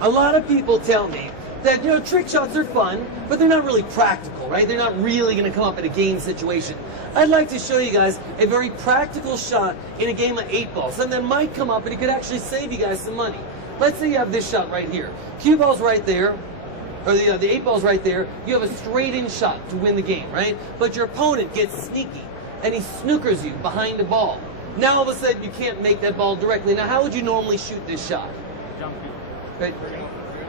A lot of people tell me that, trick shots are fun, but they're not really practical, right? They're not really going to come up in a game situation. I'd like to show you guys a very practical shot in a game of 8-ball, something that might come up and it could actually save you guys some money. Let's say you have this shot right here. Cue ball's right there, or the 8-ball's right there. You have a straight-in shot to win the game, right? But your opponent gets sneaky, and he snookers you behind the ball. Now all of a sudden you can't make that ball directly. Now how would you normally shoot this shot? Right?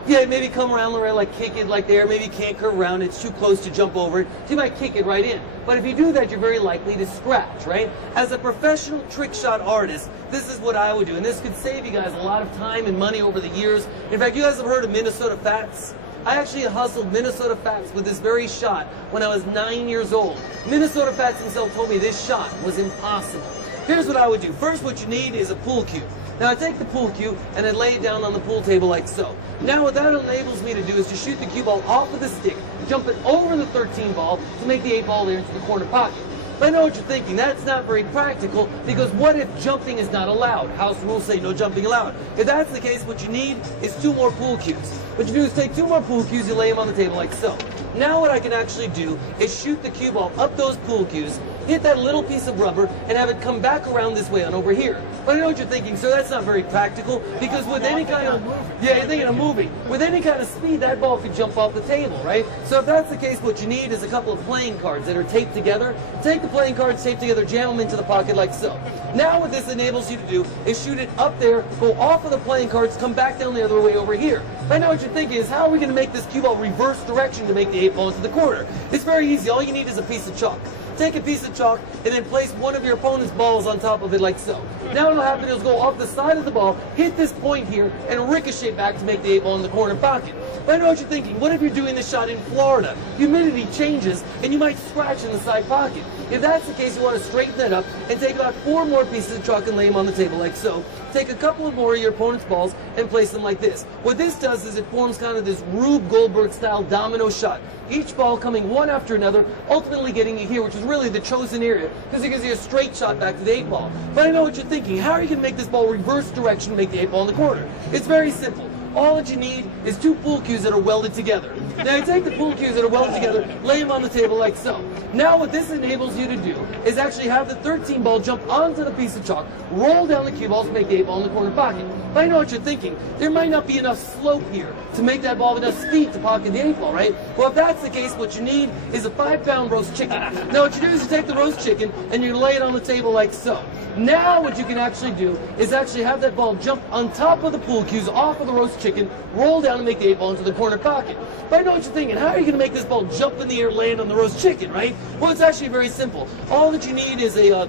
Yeah, maybe come around the rail, like kick it like there. Maybe you can't curve around, it's too close to jump over it. So you might kick it right in. But if you do that, you're very likely to scratch, right? As a professional trick shot artist, this is what I would do. And this could save you guys a lot of time and money over the years. In fact, you guys have heard of Minnesota Fats? I actually hustled Minnesota Fats with this very shot when I was 9 years old. Minnesota Fats himself told me this shot was impossible. Here's what I would do. First, what you need is a pool cue. Now I take the pool cue and I lay it down on the pool table like so. Now what that enables me to do is to shoot the cue ball off of the stick, jump it over the 13 ball to make the 8 ball there into the corner pocket. But I know what you're thinking, that's not very practical, because what if jumping is not allowed? House rules say no jumping allowed. If that's the case, what you need is 2 more pool cues. What you do is take 2 more pool cues, you lay them on the table like so. Now what I can actually do is shoot the cue ball up those pool cues, hit that little piece of rubber, and have it come back around this way on over here. But I know what you're thinking, so that's not very practical, because with any kind of, yeah, you're thinking of moving. With any kind of speed, that ball could jump off the table, right? So if that's the case, what you need is a couple of playing cards that are taped together. Take the playing cards taped together, jam them into the pocket like so. Now what this enables you to do is shoot it up there, go off of the playing cards, come back down the other way over here. But I know what you're thinking is, how are we going to make this cue ball reverse direction to make the 8 ball into the corner? It's very easy. All you need is a piece of chalk. Take a piece of chalk and then place one of your opponent's balls on top of it like so. Now what'll happen is go off the side of the ball, hit this point here, and ricochet back to make the 8 ball in the corner pocket. But I know what you're thinking. What if you're doing this shot in Florida? Humidity changes and you might scratch in the side pocket. If that's the case, you want to straighten that up and take about 4 more pieces of chalk and lay them on the table like so. Take a couple of more of your opponent's balls and place them like this. What this does is it forms kind of this Rube Goldberg style domino shot. Each ball coming one after another, ultimately getting you here, which is really the chosen area, because it gives you a straight shot back to the 8 ball. But I know what you're thinking. How are you going to make this ball reverse direction to make the 8 ball in the corner? It's very simple. All that you need is 2 pool cues that are welded together. Now you take the pool cues that are welded together, lay them on the table like so. Now what this enables you to do is actually have the 13 ball jump onto the piece of chalk, roll down the cue balls to make the 8 ball in the corner pocket. But I know what you're thinking. There might not be enough slope here to make that ball with enough speed to pocket the 8 ball, right? Well, if that's the case, what you need is a 5-pound roast chicken. Now what you do is you take the roast chicken and you lay it on the table like so. Now what you can actually do is actually have that ball jump on top of the pool cues off of the roast chicken, roll down and make the 8 ball into the corner pocket. But I know what you're thinking. How are you going to make this ball jump in the air, land on the roast chicken, right? Well, it's actually very simple. All that you need is a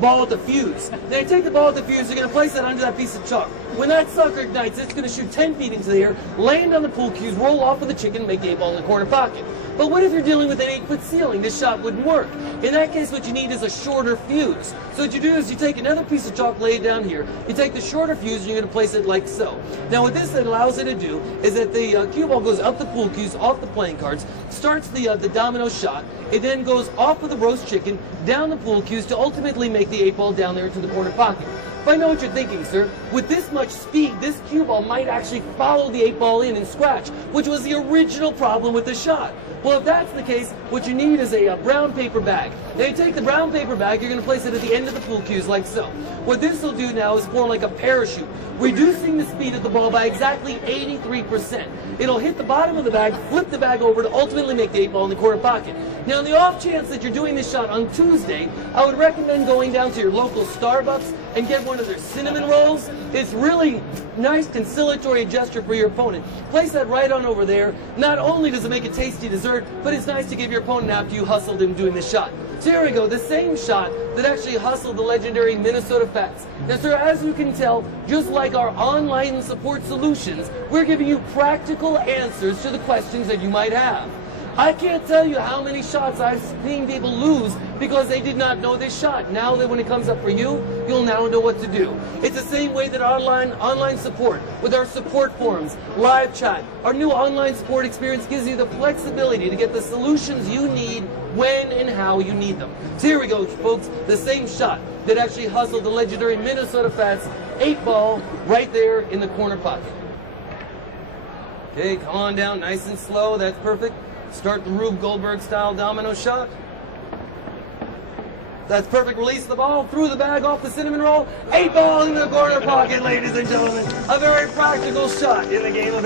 ball with the fuse. Now you take the ball with the fuse, you're going to place that under that piece of chalk. When that sucker ignites, it's going to shoot 10 feet into the air, land on the pool cues, roll off of the chicken, and make the 8 ball in the corner pocket. But what if you're dealing with an 8-foot ceiling? This shot wouldn't work. In that case, what you need is a shorter fuse. So what you do is you take another piece of chalk, lay it down here. You take the shorter fuse and you're going to place it like so. Now what this allows it to do is that the cue ball goes up the pool cues, off the playing cards, starts the domino shot. It then goes off of the roast chicken, down the pool cues to ultimately make the 8 ball down there into the corner pocket. But I know what you're thinking, sir. With this much speed, this cue ball might actually follow the 8 ball in and scratch, which was the original problem with the shot. Well, if that's the case, what you need is a brown paper bag. Now you take the brown paper bag, you're going to place it at the end of the pool cues like so. What this will do now is form like a parachute, reducing the speed of the ball by exactly 83%. It'll hit the bottom of the bag, flip the bag over to ultimately make the 8 ball in the corner pocket. Now, in the off chance that you're doing this shot on Tuesday, I would recommend going down to your local Starbucks and get one of their cinnamon rolls. It's really nice conciliatory gesture for your opponent. Place that right on over there. Not only does it make a tasty dessert, but it's nice to give your opponent after you hustled him doing this shot. So here we go, the same shot that actually hustled the legendary Minnesota Fats. Now, sir, as you can tell, just like our online support solutions, we're giving you practical answers to the questions that you might have. I can't tell you how many shots I've seen people lose because they did not know this shot. Now that when it comes up for you, you'll now know what to do. It's the same way that online support, with our support forums, live chat, our new online support experience gives you the flexibility to get the solutions you need when and how you need them. So here we go, folks, the same shot that actually hustled the legendary Minnesota Fats 8 ball right there in the corner pocket. Okay, come on down, nice and slow. That's perfect. Start the Rube Goldberg style domino shot. That's perfect. Release the ball through the bag off the cinnamon roll. 8 ball in the corner pocket, ladies and gentlemen. A very practical shot in the game of